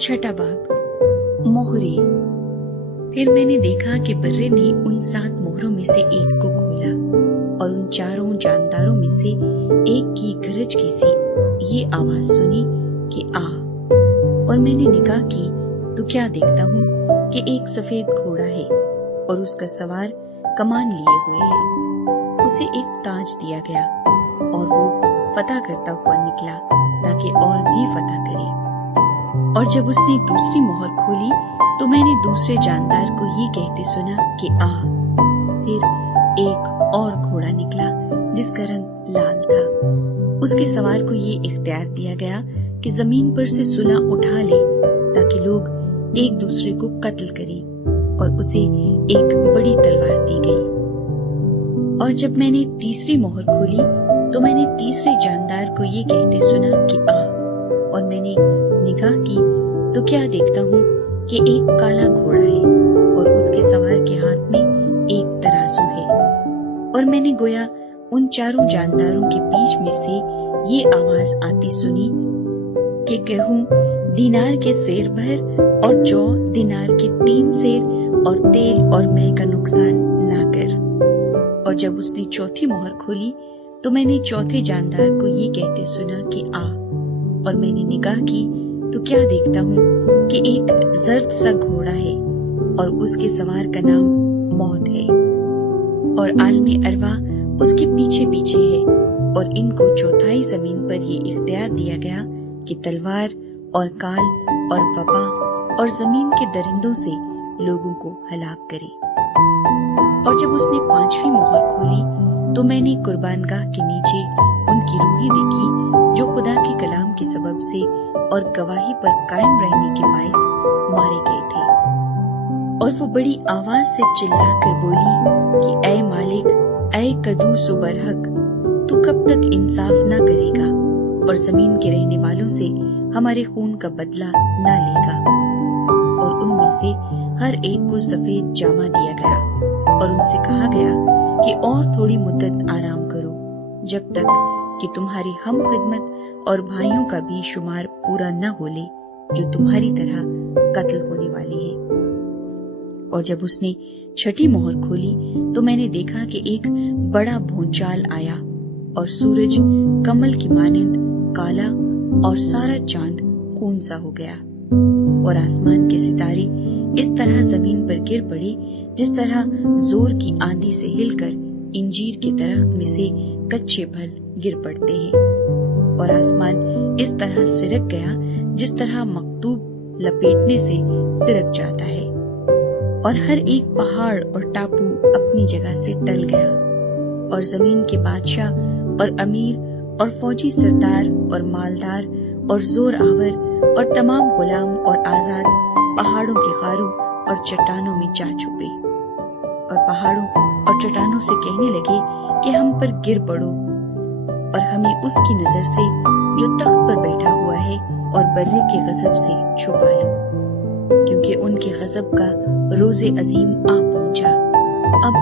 छठा बाब, मोहरे। फिर मैंने देखा कि बर्रे ने उन 7 मोहरों में से एक को खोला और उन 4 जानदारों में से एक की गरज की सी ये आवाज सुनी कि आ। और मैंने निगाह की तो क्या देखता हूँ कि एक सफेद घोड़ा है और उसका सवार कमान लिए हुए है। उसे एक ताज दिया गया और वो फतह करता हुआ निकला ताकि और भी फतह करे। और जब उसने दूसरी मोहर खोली तो मैंने दूसरे जानदार को ये कहते सुना कि आ। फिर एक और घोड़ा निकला जिसका रंग लाल था। उसके सवार को ये इख्तियार दिया गया कि जमीन पर से सुलह उठा ले ताकि लोग एक दूसरे को कत्ल करें, और उसे एक बड़ी तलवार दी गई। और जब मैंने तीसरी मोहर खोली तो मैंने तीसरे जानदार को ये कहते सुना कि आ। और मैंने निगाह की तो क्या देखता हूँ कि एक काला घोड़ा है और उसके सवार के हाथ में एक तराजू है। और मैंने गोया उन 4 जानदारों के बीच में से ये आवाज आती सुनी कि गेहूं दीनार के सेर भर और जौ दीनार के 3 सेर और तेल और मैं का नुकसान ना कर। और जब उसने चौथी मोहर खोली तो मैंने चौथे जानदार को ये कहते सुना कि आ। और मैंने निगाह की तो क्या देखता हूँ कि एक जर्द सा घोड़ा है और उसके सवार का नाम मौत है और आलमी अरवा उसके पीछे पीछे है। और इनको चौथाई जमीन पर ये इख्तियार दिया गया कि तलवार और काल और वबा और जमीन के दरिंदों से लोगों को हलाक करे। और जब उसने 5वीं मोहर खोली तो मैंने कुर्बानगाह के नीचे उनकी रूहें देखी जो खुदा के कलाम के सबब से और गवाही पर कायम रहने के बाइस मारे गए थे। और वो बड़ी आवाज से चिल्लाकर बोली कि ऐ मालिक, ऐ कदूस व बरहक, तू कब तक इंसाफ ना करेगा और जमीन के रहने वालों से हमारे खून का बदला ना लेगा। और उनमें से हर एक को सफेद जामा दिया गया और उनसे कहा गया कि और थोड़ी मुद्दत आराम करो जब तक कि तुम्हारी हम खिदमत और भाइयों का भी शुमार पूरा न हो ले जो तुम्हारी तरह कत्ल होने वाली है। और जब उसने 6ठी मोहर खोली तो मैंने देखा कि एक बड़ा भूचाल आया और सूरज कमल की मानिंद काला और सारा चांद खून सा हो गया। और आसमान के सितारे इस तरह जमीन पर गिर पड़े जिस तरह जोर की आंधी से हिलकर इंजीर के दरख्त में से कच्चे फल गिर पड़ते हैं। और आसमान इस तरह सिरक गया जिस तरह मकतूब लपेटने से सिरक जाता है। और हर एक पहाड़ और टापू अपनी जगह से टल गया। और जमीन के बादशाह और अमीर और फौजी सरदार और मालदार और जोर आवर और तमाम गुलाम और आजाद पहाड़ों के गारों और चट्टानों में जा छुपे और पहाड़ों और चट्टानों से कहने लगे कि हम पर गिर पड़ो और हमें उसकी नजर से जो तख्त पर बैठा हुआ है और बर्रे के गजब से छुपा लो, क्योंकि उनके गजब का रोजे अजीम आ पहुंचा। अब